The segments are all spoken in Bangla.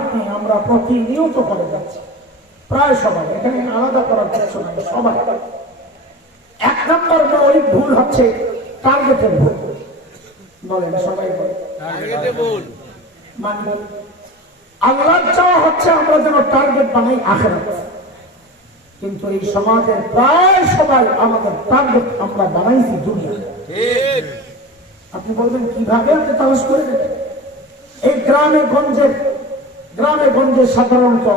আপনি আমরা প্রতিনিয়ত করে যাচ্ছি, প্রায় সবাই, এখানে আলাদা করার কিছু নাই, সবাই। এক নম্বর মৌলিক ভুল হচ্ছে টার্গেটের ভুল। বলেন সবাই মানে আল্লাহ চাওয়া হচ্ছে আমরা যেন টার্গেট বানাই আখিরাত, কিন্তু এই সমাজের প্রায় সবাই আমাদের টার্গেট আমরা বানাইছি দুনিয়া। আপনি বলবেন কিভাবে? আপনি তালাশ করে দেবেন। এই গ্রামে গঞ্জে সাধারণত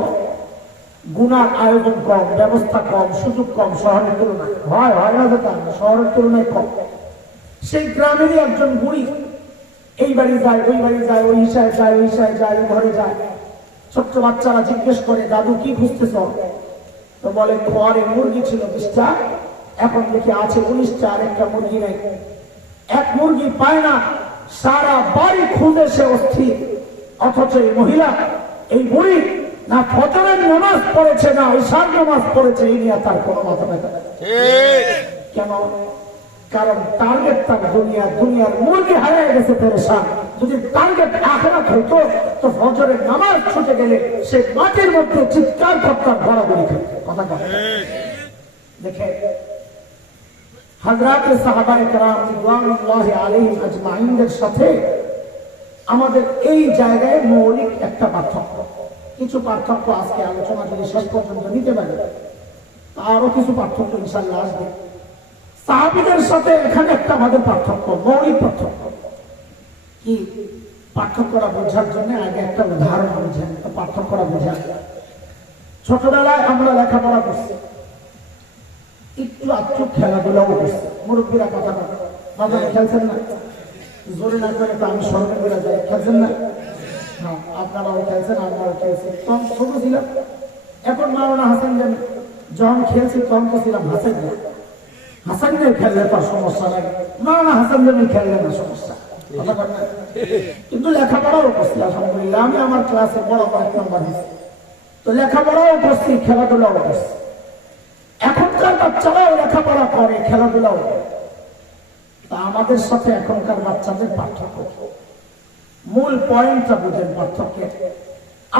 গুনার আয়োজন কম, ব্যবস্থা কম, সুযোগ কম শহরের তুলনায়। হয় না যেটা শহরের তুলনায় কম। সেই গ্রামেরই একজন বুড়ি এই বাড়ি যায়, ওই বাড়ি যায়, ওই হিসায় যায়, ওই হিসায় যায়, ওই ঘরে যায়। ছোট্ট বাচ্চারা জিজ্ঞেস করে, দাদু কি খুঁজতেছ? তো বলে ঘরে মুরগি ছিল 20টা, এখন দেখি আছে 19টা, আর একটা মুরগি নেই। এক মুরগি পায় না, সারা বাড়ি খুঁজে সে অস্থির। অথচ এই মহিলা, এই বুড়ি না ফজরের নামাজ পড়েছে, না ঈশার নামাজ পড়েছে, এই নিয়ে তার কোনো মাথা ব্যথা নেই। কেন? কারণ টার্গেট তার দুনিয়ার মুরগি হারিয়ে গেছে পেরেশান। যদি টার্গেট আখিরাত হতো তো ফজরের নামাজ ছুটে গেলে সে মাটির মধ্যে চিৎকার করতাম, গড়াগড়ি খেত। কথা কথা দেখে হযরতে সাহাবায়ে কেরাম রিদওয়ানুল্লাহি আলাইহিম আজমাইনদের সাথে আমাদের এই জায়গায় মৌলিক একটা পার্থক্য। কিছু পার্থক্য আজকে আলোচনা যদি শেষ পর্যন্ত নিতে পারি, আরো কিছু পার্থক্য ইনশাআল্লাহ আসবে। সাহাবীদের সাথে এখানে একটা আমাদের পার্থক্য, মৌলিক পার্থক্য কি? পার্থক্যটা বোঝার জন্য আগে একটা উদাহরণ বুঝেন, পার্থক্যটা বোঝা। ছোটবেলায় আমরা লেখাপড়া করছি, একটু আধটু খেলাধুলাও করছি। মুরব্বীরা কথা বলে, বাবা খেলছেন না? জোরে না করে তো আমি স্মরণে করে যাই, খেলছেন না? হ্যাঁ, আপনারাও খেলছেন, আমরাও খেলছি। তখন ছোট ছিলাম। এখন মাওলানা হাসান জানি যখন খেলছি তখন তো ছিলাম হাসান না। হাসান নিয়ে খেললে তার সমস্যা লাগে, মাওলানা হাসান জানি খেললে না সমস্যা। কিন্তু লেখাপড়াও করছি আলহামদুলিল্লাহ। আমি আমার ক্লাসে বড় এক নম্বর দিচ্ছি, তো লেখাপড়াও করছি, খেলাধুলাও করছি। এখনকার বাচ্চারাও লেখাপড়া করে, খেলাধুলাও করে। তা আমাদের সাথে এখনকার বাচ্চাদের পার্থক্য, মূল পয়েন্টটা বুঝেন পার্থক্য।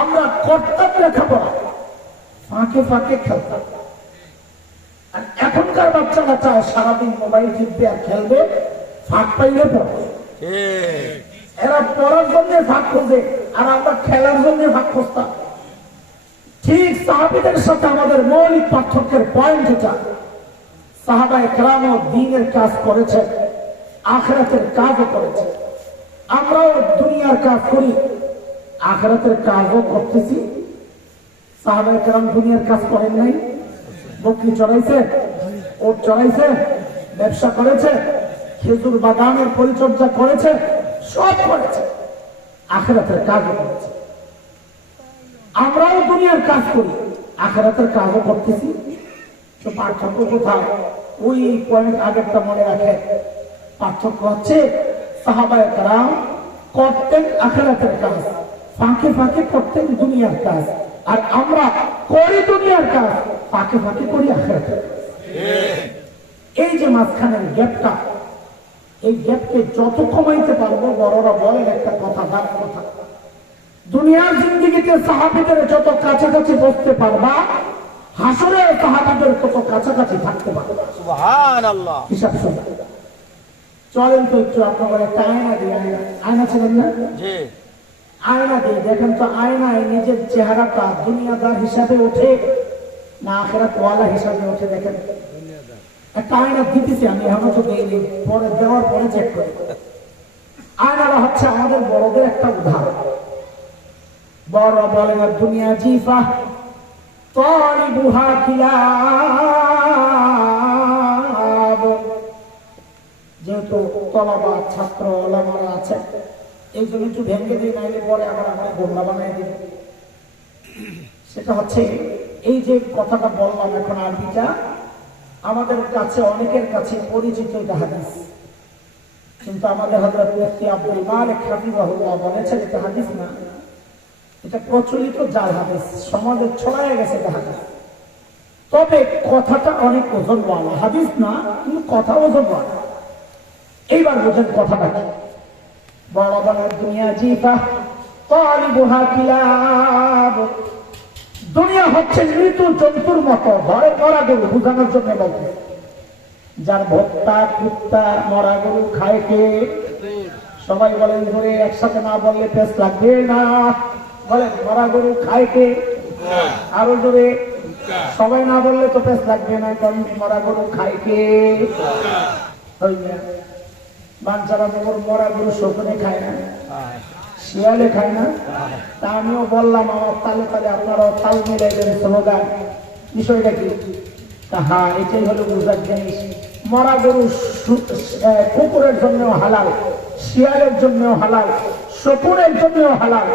আমরা করতাম লেখাপড়া, ফাঁকে ফাঁকে খেলতাম। আর এখনকার বাচ্চারা চায় সারাদিন মোবাইল টিপবে আর খেলবে, ফাঁক পাইলে পড়বে। এরা পড়ার জন্য ফাঁক খোঁজে, আর আমরা খেলার জন্য ফাঁক খুঁজতাম। ঠিক সাহাবীদের সাথে আমাদের মৌলিক পার্থক্যের পয়েন্ট এটা। সাহাবায়ে কেরামও দ্বীনের কাজ করেছে, আখিরাতের কাজও করেছে। আমরাও দুনিয়ার কাজ করি, আখিরাতের কাজও করতেছি। সাহাবায়ে কেরাম দুনিয়ার কাজ করেন নাই? বকরি চড়াইছে, ওট চড়াইছে, ব্যবসা করেছে, খেজুর বাগানের পরিচর্যা করেছে, সব করেছে, আখিরাতের কাজও করেছে। আমরাও দুনিয়ার কাজ করি, আখিরাতের কাজও করতেছি। তো পার্থক্য কোথায়? ওই পয়েন্ট আগেরটা মনে রাখে। পার্থক্য হচ্ছে সাহাবায়ে কেরাম করতেন আখিরাতের কাজ, ফাঁকে ফাঁকে করতেন দুনিয়ার কাজ। আর আমরা করি দুনিয়ার কাজ, ফাঁকে ফাঁকে করি আখিরাতের কাজ। এই যে মাঝখানের গ্যাপটা, এই গ্যাপকে যত কমাইতে পারবো, বড়রা বলেন একটা কথা, দাম কথা, দুনিয়ার জিন্দেগিতে সাহাবীদের যত কাছাকাছি বসতে পারবা, হাসরে সাহাবীদের তত কাছাকাছি থাকতে পারবা। সুবহানাল্লাহ। হিসাব শুনুন। চলেন তো একটু আপনাদের একটা আয়না দিয়ে, আয়না ছিলেন না? জি। আয়না দিয়ে দেখেন তো, আয়নায় নিজের চেহারাটা দুনিয়াদার হিসাবে ওঠে না আখিরাত ওয়ালা হিসাবে ওঠে? দেখেন, একটা আয়না দিতেছি আমি, এখনো তো দেইনি, পরে দেওয়ার পরে চেক করি। আয়নাটা হচ্ছে আমাদের বড়দের একটা উদাহরণ। বড় বলেন দুনিয়া জিফা তালিবুহা কিলাব। যেহেতু তলাবা ছাত্র ওলামারা আছে, এই জন্য একটু ভেঙে দিই, নাইলে পরে আবার আমরা গোমরা বানাই দিই। সেটা হচ্ছে এই যে কথাটা বললাম এখন, আরবিটা আমাদের কাছে অনেকের কাছে পরিচিত এটা হাদিস, কিন্তু আমাদের হযরত মুফতি আব্দুল মালিক হাফিজাহুল্লাহ বলেছেন এটা হাদিস না, এটা প্রচলিত জাল হাদিস, সমাজে ছড়ায় গেছে এটা হাদিস। তবে কথাটা অনেক ওজনওয়ালা, হাদিস না কিন্তু কথা ওজনওয়ালা। এইবার বোঝেন কথাটা কি। বড় বড় দুনিয়া জিফা তালিবুহা কিলাব। দুনিয়া হচ্ছে মৃত জন্তুর মতো, ঘরে মরা গরু বোঝানোর জন্য বলতে। যার ভোক্তা কুত্তা মরা গরু খায় কে? সবাই বলেন ধরে, একসাথে না বললে পেস লাগবে না। বলেন মরা গরু খায় কে? আরো জোরে। সবাই না বললে তো পেস লাগবে না, কারণ মরা গরু খায় কে? বাঞ্চারা মরা গরু শকুনে খায় না, শিয়ালে খায় না। তা আমিও বললাম আমার তালে তালে আপনারাও তাল মিলাইলেন স্লোগান। বিষয়টা কি? হ্যাঁ, এটাই হলো বুঝার জিনিস। মরা গরু কুকুরের জন্য হালাল, শিয়ালের জন্য হালাল, শকুনের জন্য হালাল।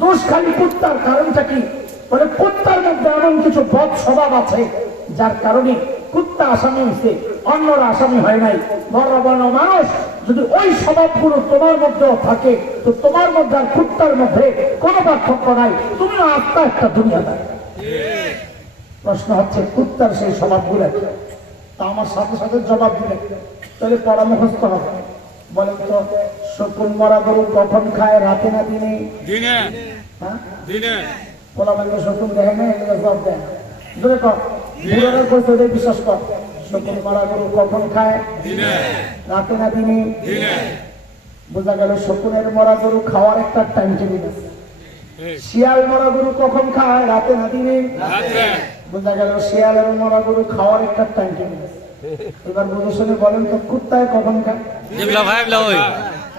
দোষ খালি কুত্তার। কারণটা কি? বলে কুত্তার মধ্যে এমন কিছু বদ স্বভাব আছে যার কারণে কুত্তা আসামি হয়েছে, অন্যরা আসামি হয় নাই। বর্ণ মানুষ যদি ওই স্বভাবগুলো তোমার মধ্যেও থাকে, তো তোমার মধ্যে আর কুত্তার মধ্যে কোনো পার্থক্য নাই, তুমিও আত্মা একটা দুনিয়াদার। প্রশ্ন হচ্ছে কুত্তার সেই স্বভাবগুলো, তা আমার সাথে সাথে জবাব দিলে তাহলে পরামর্শ হবে। বলেন তো, শকুন মরা গরু কখন খায়? রাতে না দিনে? হ্যাঁ, পোলা বান্ধব শকুন দেখে না, জবাব দেয় বিশ্বাস কর। শকুন মরা গরু কখন খায়? রাতে না দিনে? বোঝা গেল শকুনের মরা গরু খাওয়ার একটা টাইম টেবিল আছে। শিয়াল মরা গরু কখন খায়? রাতে না দিনে? বোঝা গেল শিয়ালের মরা গরু খাওয়ার একটা টাইম টেবিল আছে। এবার বুঝে শুনে বলেন তো, কুত্তায় কখন খায়?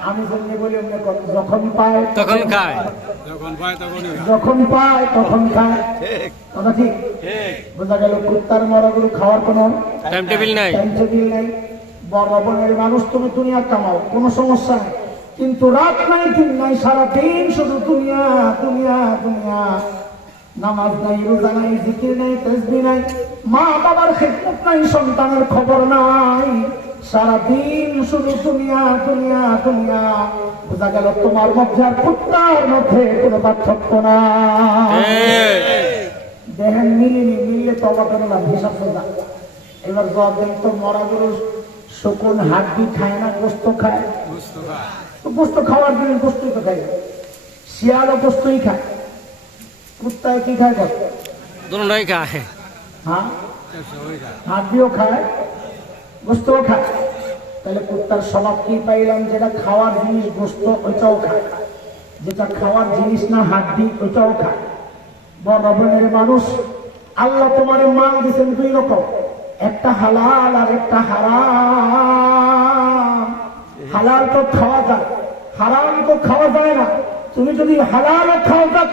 আমি যেমনি বলি অমনি করে, যখন পায় তখন খায়, যখন পায় তখন খায়। কথা ঠিক? বোঝা গেল কুত্তার মরা গরু খাওয়ার কোনো টাইম টেবিল নাই। বড় বনের মানুষ তুমি দুনিয়া কামাও, কোনো সমস্যা নেই, কিন্তু রাত নাই দিন নাই, সারাদিন শুধু দুনিয়া দুনিয়া দুনিয়া। নামাজ নাই, রোজা নাই, জিকির নাই, তাসবিহ নাই, মা বাবার খেদমত নাই, সন্তানের খবর নাই, সারাদিন শুধু দুনিয়া দুনিয়া দুনিয়া। বোঝা গেল তোমার মধ্যে আর কুত্তার মধ্যে কোনো পার্থক্য নাই। দেখেন মিললে তবা করে না, হিসাব সোজা। এবার জবাব দেন তো, মরা গরু শকুন হাড্ডি খায় না, গোস্ত খায়? গোস্ত খাওয়ার জন্য গোস্তই তো খায়। শিয়ালও গোস্তই খায়, কুত্তায় কি খায়? দুটোই খায়। হ্যাঁ, হাড্ডিও খায়, গোস্তও খায়। তাহলে কুত্তার স্বভাব কি পাইলাম? যেটা খাওয়ার জিনিস গোস্ত ওইটাও খায়, যেটা খাওয়ার জিনিস না হাড্ডি ওইটাও খায়। বড় বনের মানুষ, আল্লাহ তোমার মাল দিচ্ছেন দুই রকম, একটা হালাল আর একটা হারাম। হালাল তো খাওয়া যায়, হারাম তো খাওয়া যায় না। তুমি যদি হালাল খাওয়া যায়